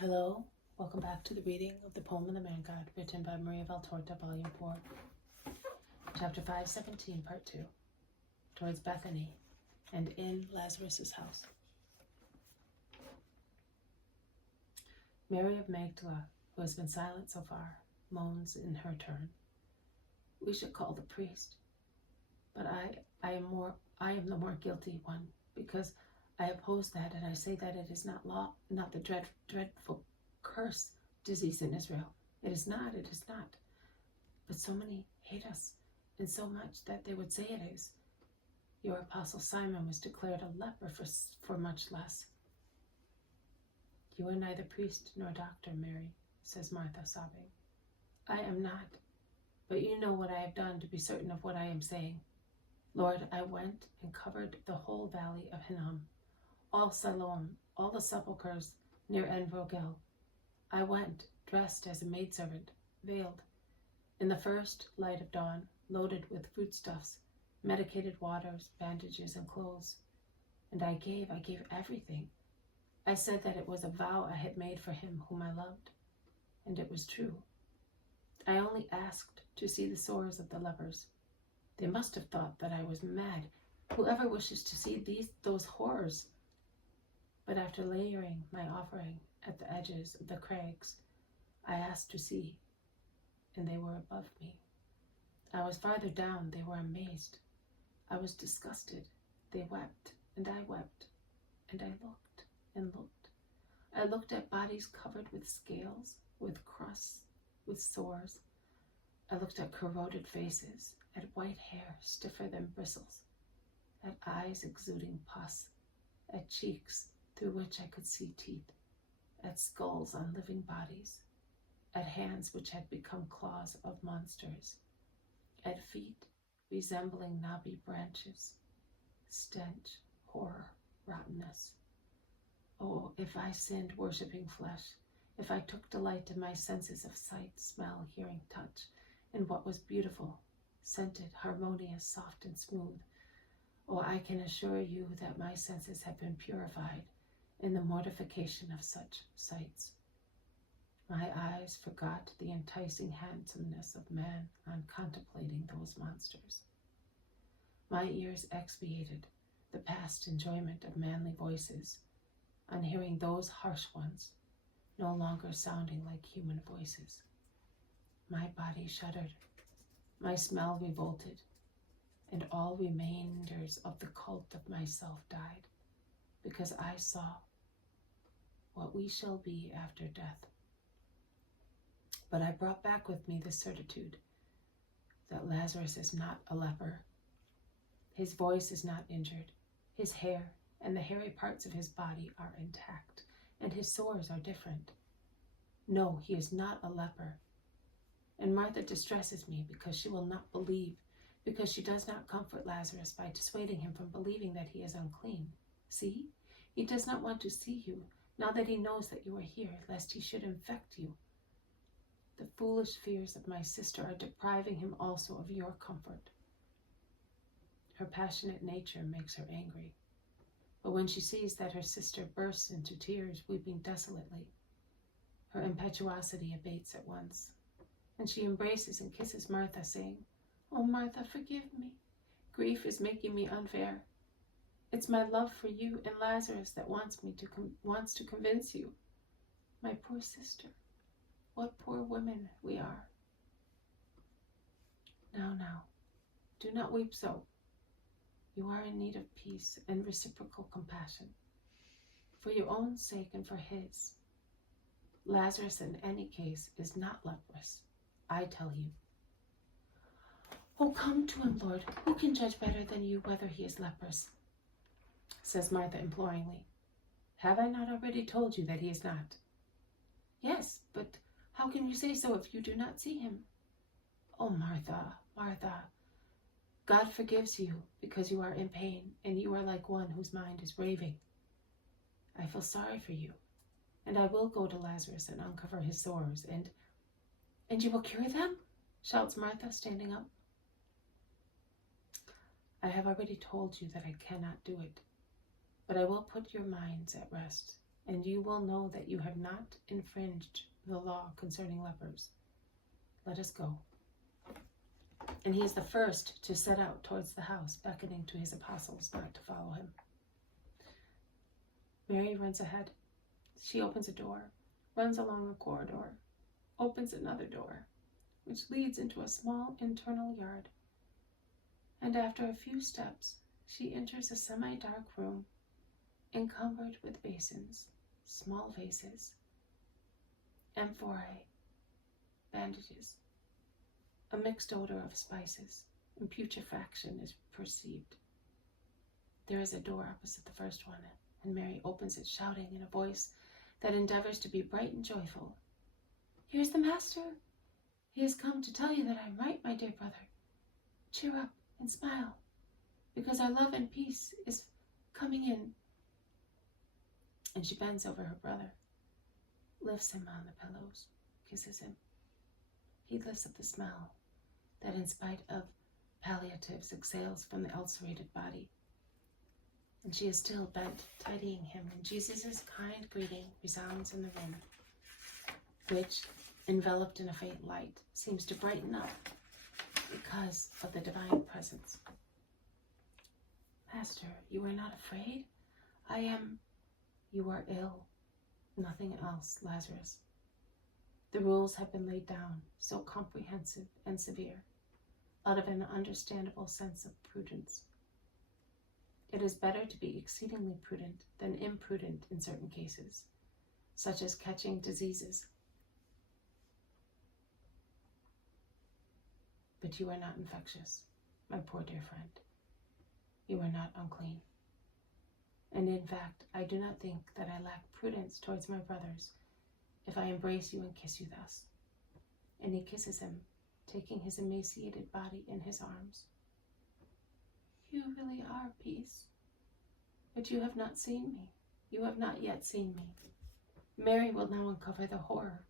Hello, welcome back to the reading of the poem of the Man God, written by Maria Valtorta, Volume 4, Chapter 5:17, Part 2, Towards Bethany and in Lazarus' house. Mary of Magdala, who has been silent so far, moans in her turn. We should call the priest, but I am the more guilty one, because I oppose that, and I say that it is not the dreadful curse disease in Israel. It is not. But so many hate us, and so much that they would say it is. Your apostle Simon was declared a leper for much less. You are neither priest nor doctor, Mary, says Martha, sobbing. I am not, but you know what I have done to be certain of what I am saying. Lord, I went and covered the whole valley of Hinnom, all Siloam, all the sepulchres near En-Rogel. I went, dressed as a maidservant, veiled, in the first light of dawn, loaded with foodstuffs, medicated waters, bandages, and clothes. And I gave everything. I said that it was a vow I had made for him whom I loved, and it was true. I only asked to see the sores of the lepers. They must have thought that I was mad. Whoever wishes to see those horrors? But after layering my offering at the edges of the crags, I asked to see, and they were above me. I was farther down, they were amazed. I was disgusted, they wept, and I wept, and I looked and looked. I looked at bodies covered with scales, with crusts, with sores. I looked at corroded faces, at white hair stiffer than bristles, at eyes exuding pus, at cheeks through which I could see teeth, at skulls on living bodies, at hands which had become claws of monsters, at feet resembling knobby branches, stench, horror, rottenness. Oh, if I sinned worshipping flesh, if I took delight in my senses of sight, smell, hearing, touch, in what was beautiful, scented, harmonious, soft, and smooth, oh, I can assure you that my senses have been purified in the mortification of such sights. My eyes forgot the enticing handsomeness of man on contemplating those monsters. My ears expiated the past enjoyment of manly voices on hearing those harsh ones, no longer sounding like human voices. My body shuddered, my smell revolted, and all remainders of the cult of myself died, because I saw what we shall be after death. But I brought back with me the certitude that Lazarus is not a leper. His voice is not injured. His hair and the hairy parts of his body are intact, and his sores are different. No, he is not a leper. And Martha distresses me because she will not believe, because she does not comfort Lazarus by dissuading him from believing that he is unclean. See, he does not want to see you, now that he knows that you are here, lest he should infect you. The foolish fears of my sister are depriving him also of your comfort. Her passionate nature makes her angry, but when she sees that her sister bursts into tears, weeping desolately, her impetuosity abates at once, and she embraces and kisses Martha, saying, "Oh, Martha, forgive me. Grief is making me unfair. It's my love for you and Lazarus that wants to convince you. My poor sister, what poor women we are. Now, do not weep so. You are in need of peace and reciprocal compassion, for your own sake and for his. Lazarus, in any case, is not leprous, I tell you." "Oh, come to him, Lord. Who can judge better than you whether he is leprous?" says Martha imploringly. "Have I not already told you that he is not?" "Yes, but how can you say so if you do not see him?" "Oh, Martha, Martha, God forgives you because you are in pain, and you are like one whose mind is raving. I feel sorry for you, and I will go to Lazarus and uncover his sores, and you will cure them?" shouts Martha, standing up. "I have already told you that I cannot do it, but I will put your minds at rest and you will know that you have not infringed the law concerning lepers. Let us go." And he is the first to set out towards the house, beckoning to his apostles not to follow him. Mary runs ahead. She opens a door, runs along a corridor, opens another door, which leads into a small internal yard. And after a few steps, she enters a semi-dark room, encumbered with basins, small vases, amphorae, bandages. A mixed odor of spices and putrefaction is perceived. There is a door opposite the first one, and Mary opens it, shouting in a voice that endeavors to be bright and joyful, "Here's the Master! He has come to tell you that I am right, my dear brother. Cheer up and smile, because our love and peace is coming in." And she bends over her brother, lifts him on the pillows, kisses him, heedless of the smell that, in spite of palliatives, exhales from the ulcerated body. And she is still bent, tidying him, and Jesus' kind greeting resounds in the room, which, enveloped in a faint light, seems to brighten up because of the divine presence. "Master, you are not afraid? I am..." "You are ill. Nothing else, Lazarus. The rules have been laid down, so comprehensive and severe, out of an understandable sense of prudence. It is better to be exceedingly prudent than imprudent in certain cases, such as catching diseases. But you are not infectious, my poor dear friend. You are not unclean. And in fact, I do not think that I lack prudence towards my brothers if I embrace you and kiss you thus." And he kisses him, taking his emaciated body in his arms. "You really are peace. But you have not seen me. You have not yet seen me. Mary will now uncover the horror.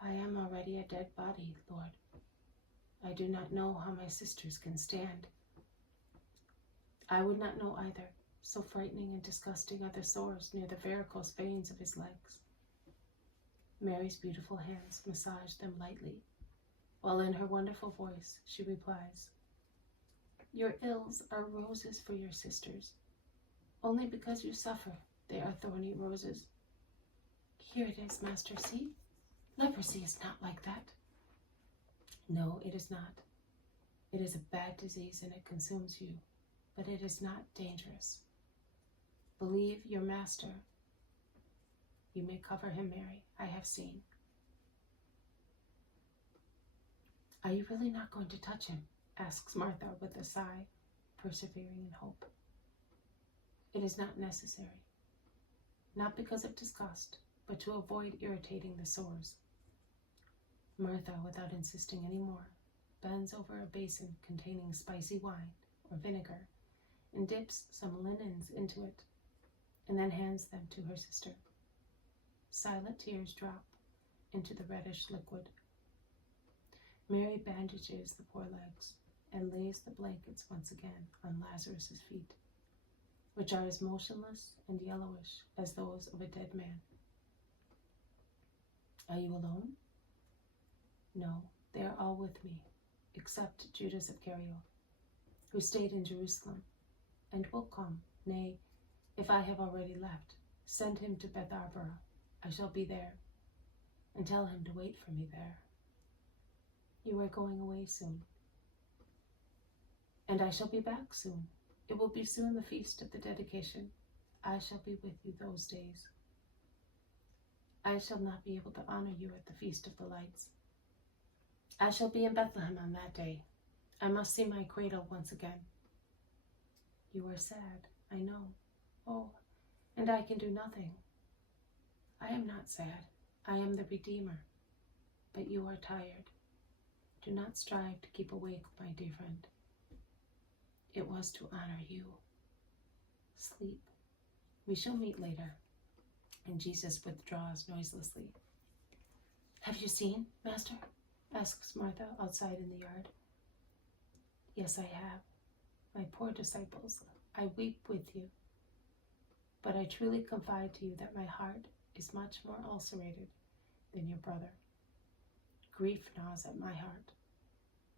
I am already a dead body, Lord. I do not know how my sisters can stand. I would not know either, so frightening and disgusting are the sores near the varicose veins of his legs." Mary's beautiful hands massage them lightly, while in her wonderful voice she replies, "Your ills are roses for your sisters. Only because you suffer, they are thorny roses. Here it is, Master, see? Leprosy is not like that." "No, it is not. It is a bad disease and it consumes you, but it is not dangerous. Believe your Master. You may cover him, Mary. I have seen." "Are you really not going to touch him?" asks Martha with a sigh, persevering in hope. "It is not necessary, not because of disgust, but to avoid irritating the sores." Martha, without insisting any more, bends over a basin containing spicy wine or vinegar and dips some linens into it, and then hands them to her sister. Silent tears drop into the reddish liquid. Mary bandages the poor legs and lays the blankets once again on Lazarus's feet, which are as motionless and yellowish as those of a dead man. "Are you alone?" "No, they are all with me, except Judas Iscariot, who stayed in Jerusalem, and will come. Nay, if I have already left, send him to Bethany. I shall be there, and tell him to wait for me there." "You are going away soon." "And I shall be back soon. It will be soon the feast of the dedication. I shall be with you those days. I shall not be able to honor you at the Feast of the Lights. I shall be in Bethlehem on that day. I must see my cradle once again." "You are sad, I know. Oh, and I can do nothing." "I am not sad. I am the Redeemer. But you are tired. Do not strive to keep awake, my dear friend. It was to honor you. Sleep. We shall meet later." And Jesus withdraws noiselessly. "Have you seen, Master?" asks Martha outside in the yard. "Yes, I have. My poor disciples, I weep with you. but I truly confide to you that my heart is much more ulcerated than your brother. Grief gnaws at my heart,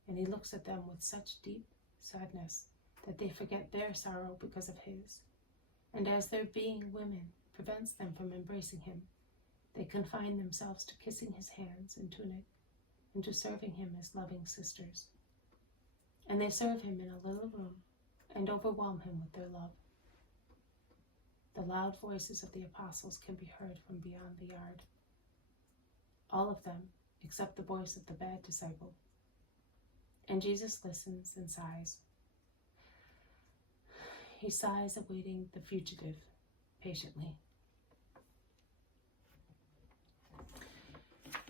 and he looks at them with such deep sadness that they forget their sorrow because of his. And as their being women prevents them from embracing him, they confine themselves to kissing his hands and tunic, and to serving him as loving sisters. And they serve him in a little room, and overwhelm him with their love. The loud voices of the apostles can be heard from beyond the yard. All of them, except the voice of the bad disciple. And Jesus listens and sighs. He sighs, awaiting the fugitive patiently.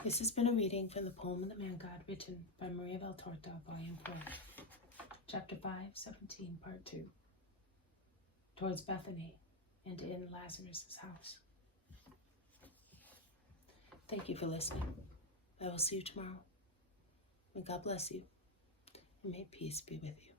This has been a reading from the poem of the Man God, written by Maria Valtorta, Volume 4, Chapter 5, 17, Part 2. Towards Bethany and in Lazarus' house. Thank you for listening. I will see you tomorrow. May God bless you, and may peace be with you.